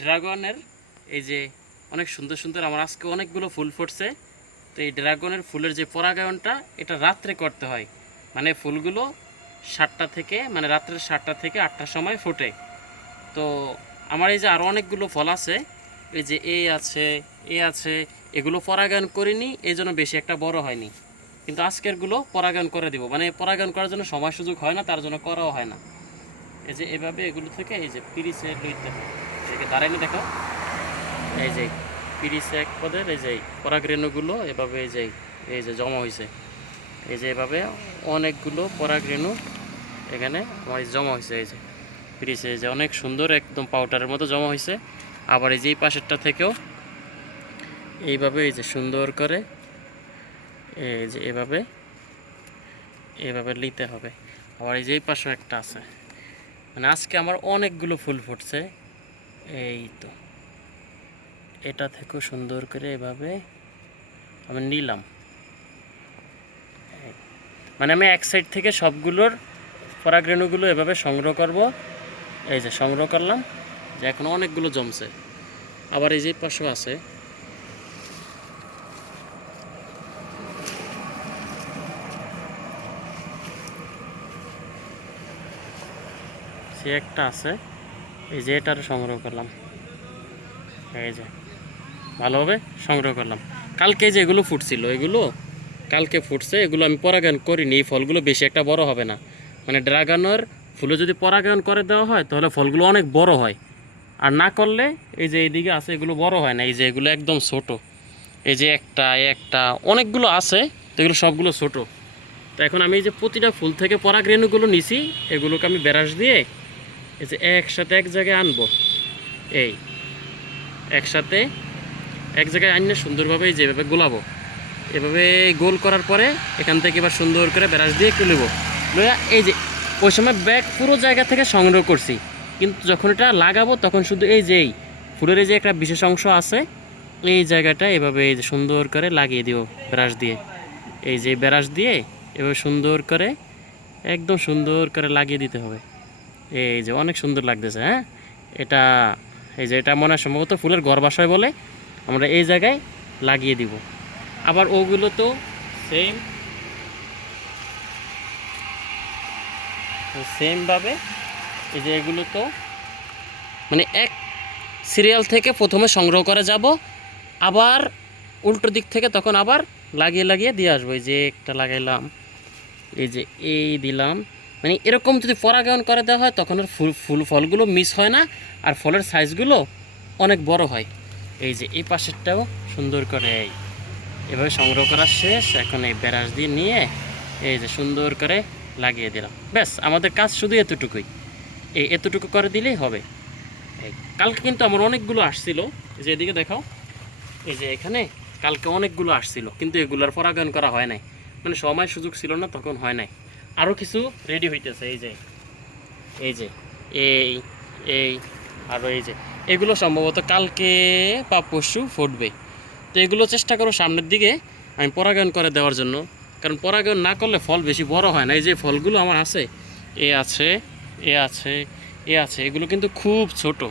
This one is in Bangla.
ড্রাগনের, এই যে অনেক সুন্দর সুন্দর, আমার আজকে অনেকগুলো ফুল ফুটছে। তো এই ড্রাগনের ফুলের যে পরাগায়নটা, এটা রাত্রে করতে হয়। মানে ফুলগুলো সাতটা থেকে মানে রাত্রের সাতটা থেকে আটটার সময় ফোটে। তো আমার এই যে আরও অনেকগুলো ফল আছে, এই যে এ আছে এ আছে, এগুলো পরাগায়ন করিনি, এই জন্য বেশি একটা বড় হয়নি। কিন্তু আজকেরগুলো পরাগায়ন করে দিব। মানে পরাগায়ন করার জন্য সময় সুযোগ হয় না, তার জন্য করাও হয় না। এই যে এভাবে এগুলো থেকে এই যে পিরিসে লইতে হয়। এদিকে দাঁড়াইনি দেখো এই যে পিরিসে এক পদের এই যে পরাগরেণুগুলো এভাবে এই যে এই যে জমা হয়েছে এই যে এভাবে অনেকগুলো পরাগরেণু এখানে আমার জমা হয়েছে এই যে পিরিসে এই যে অনেক সুন্দর একদম পাউডারের মতো জমা হয়েছে আবার এই যে এই পাশেরটা থেকেও এইভাবে এই যে সুন্দর করে এই যে এভাবে এভাবে নিতে হবে আবার এই যে এই পাশেও একটা আছে মানে আজকে আমার অনেকগুলো ফুল ফুটছে এই তো এটা থেকেও সুন্দর করে এভাবে আমি নিলাম। মানে আমি এক সাইড থেকে সবগুলোর পরাগরেণুগুলো এভাবে সংগ্রহ করব। এই যে সংগ্রহ করলাম, যে এখন অনেকগুলো জমছে। আবার এই যে পাশেও আছে। সে একটা আছে। এই যে এটার সংগ্রহ করলাম। এই যে ভালোভাবে সংগ্রহ করলাম। কালকে যে এগুলো ফুটছিল, এগুলো কালকে ফুটছে, এগুলো আমি পরাগায়ন করিনি, এই ফলগুলো বেশি একটা বড় হবে না। মানে ড্রাগনের ফুলে যদি পরাগায়ন করে দেওয়া হয়, তাহলে ফলগুলো অনেক বড় হয়। আর না করলে এই যে এইদিকে আছে, এগুলো বড় হয় না। এই যে এগুলো একদম ছোট। এই যে একটা একটা, অনেকগুলো আছে, তো এগুলো সবগুলো ছোট। তো এখন আমি এই যে প্রতিটা ফুল থেকে পরাগ রেণুগুলো নিছি, এগুলোকে আমি ব্রাশ দিয়ে এই যে একসাথে এক জায়গায় আনব। এই, একসাথে এক জায়গায় আনলে সুন্দরভাবে যেভাবে গোলাবো, এভাবে গোল করার পরে এখান থেকে এবার সুন্দর করে ব্রাশ দিয়ে তুলব এই যে, ওই সময় ব্যাগ পুরো জায়গা থেকে সংগ্রহ করছি, কিন্তু যখন এটা লাগাবো তখন শুধু এই যে, এই ফুলের যে একটা বিশেষ অংশ আছে, এই জায়গাটা এভাবে এই যে সুন্দর করে লাগিয়ে দিব ব্রাশ দিয়ে। এই যে ব্রাশ দিয়ে এভাবে সুন্দর করে, একদম সুন্দর করে লাগিয়ে দিতে হবে। এই যে অনেক সুন্দর লাগতেছে হ্যাঁ? এটা, এই যে এটা মনে হয় সম্ভবত ফুলের গর্ভাশয় বলে আমরা এই জায়গায় লাগিয়ে দিব। আবার ওগুলো তো সেম সেমভাবে এই যে এগুলো তো মানে এক সিরিয়াল থেকে প্রথমে সংগ্রহ করা যাব, আবার উল্টো দিক থেকে তখন আবার লাগিয়ে লাগিয়ে দিয়ে আসব। এই যে একটা লাগাইলাম, এই যে এই দিলাম। মানে এরকম যদি পরাগায়ন করে দেওয়া হয়, তখন ফুল ফুল ফলগুলো মিস হয় না, আর ফলের সাইজগুলো অনেক বড় হয়। এই যে এই পাশেরটাও সুন্দর করে এই, এভাবে সংগ্রহ করা শেষ। এখন এই ব্যারাস দিয়ে নিয়ে এই যে সুন্দর করে লাগিয়ে দিলাম। ব্যাস, আমাদের কাজ শুধু এতটুকুই। এই এতটুকু করে দিলেই হবে। এই কালকে কিন্তু আমার অনেকগুলো আসছিল। যে এদিকে দেখাও। এই যে এখানে কালকে অনেকগুলো আসছিল, কিন্তু এগুলোর পরাগায়ন করা হয় নাই। মানে সময় সুযোগ ছিল না, তখন হয় নাই। আরও কিছু রেডি হইতেছে, এই যে। এই যে, এই এই আরও এই যে। এগুলো সম্ভবত কালকে বা পরশু ফুটবে। তো এগুলো চেষ্টা করো সামনের দিকে আমি পরাগায়ন করে দেওয়ার জন্য। কারণ পরাগায়ন না করলে ফল বেশি বড় হয় না। এই যে ফলগুলো আমার আছে, এ আছে এ আছে এ আছে। এগুলো কিন্তু খুব ছোট।